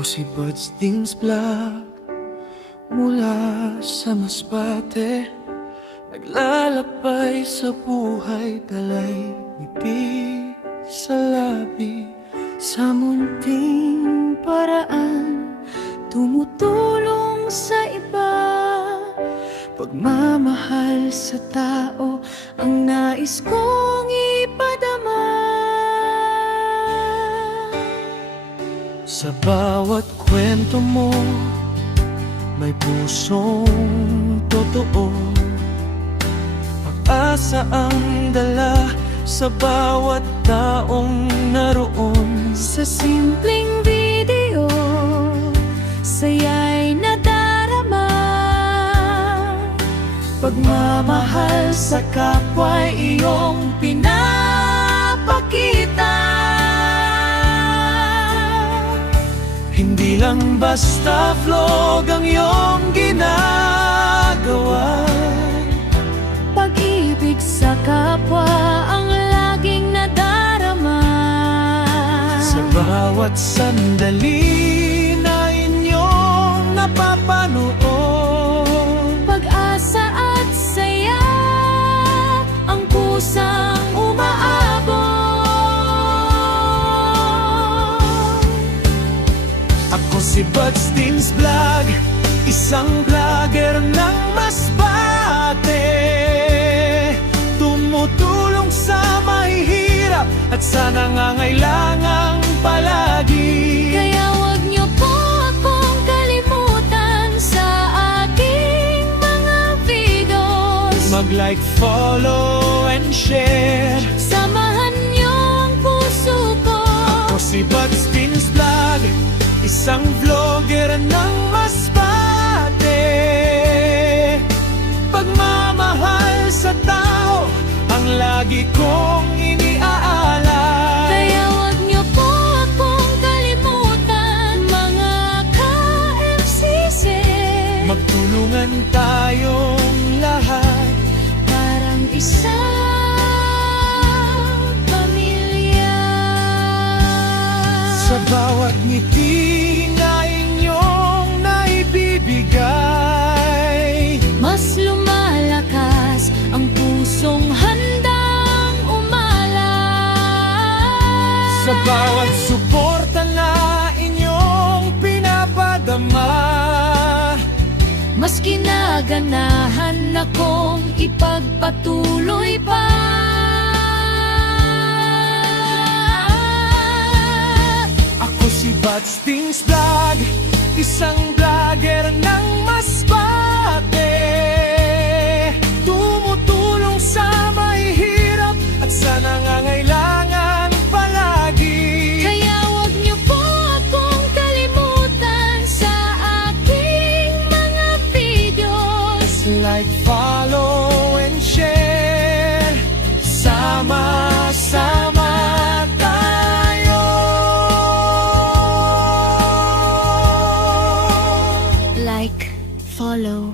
Ako si Buds Dings Vlog, mula sa Masbate, naglalakbay sa buhay, dalay ngiti sa labi. Sa munting paraan, tumutulong sa iba, pagmamahal sa tao ang nais kong ipadama. Sa bawat kwento mo, may pusong totoo, pag-asa ang dala sa bawat taong naroon. Sa simpleng video, saya'y nadarama, pagmamahal sa kapwa'y iyong pinapakita. Hindi lang basta vlog ang iyong ginagawa, pag-ibig sa kapwa ang laging nadarama. Sa bawat sandali na inyong napapanood, pag-asa at saya ang kusang umaabot. Ako si Buds Dings Vlog, isang vlogger ng Masbate, tumutulong sa mahihirap at sa nangangailangang palagi. Kaya huwag niyo po akong kalimutan sa aking mga videos. Mag-like, follow, and share, samahan niyo ang puso ko. Ako si Buds Dings Vlog, isang vlogger ng Masbate, pagmamahal sa tao ang lagi kong iniaalay. Kaya huwag niyo po akong kalimutan, mga ka-FCC. Magtulungan tayong lahat, parang isang pamilya. Sa bawat ngiti na inyong naibibigay, mas lumalakas ang pusong handang umalay. Sa bawat suporta na inyong pinapadama, mas ginaganahan akong ipagpatuloy pa. Ako si Buds Dings Vlog, isang vlogger ng Masbate, tumutulong sa mahihirap at sa nangangailangan palagi. Kaya huwag niyo po akong kalimutan sa aking mga videos. Like, follow, and share, sama-sama tayo. Like, follow,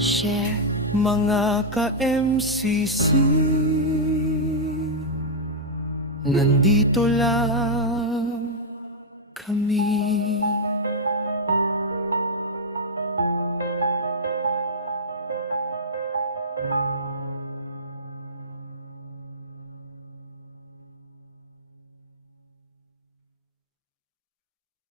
share, mga ka-MCC, nandito lang kami.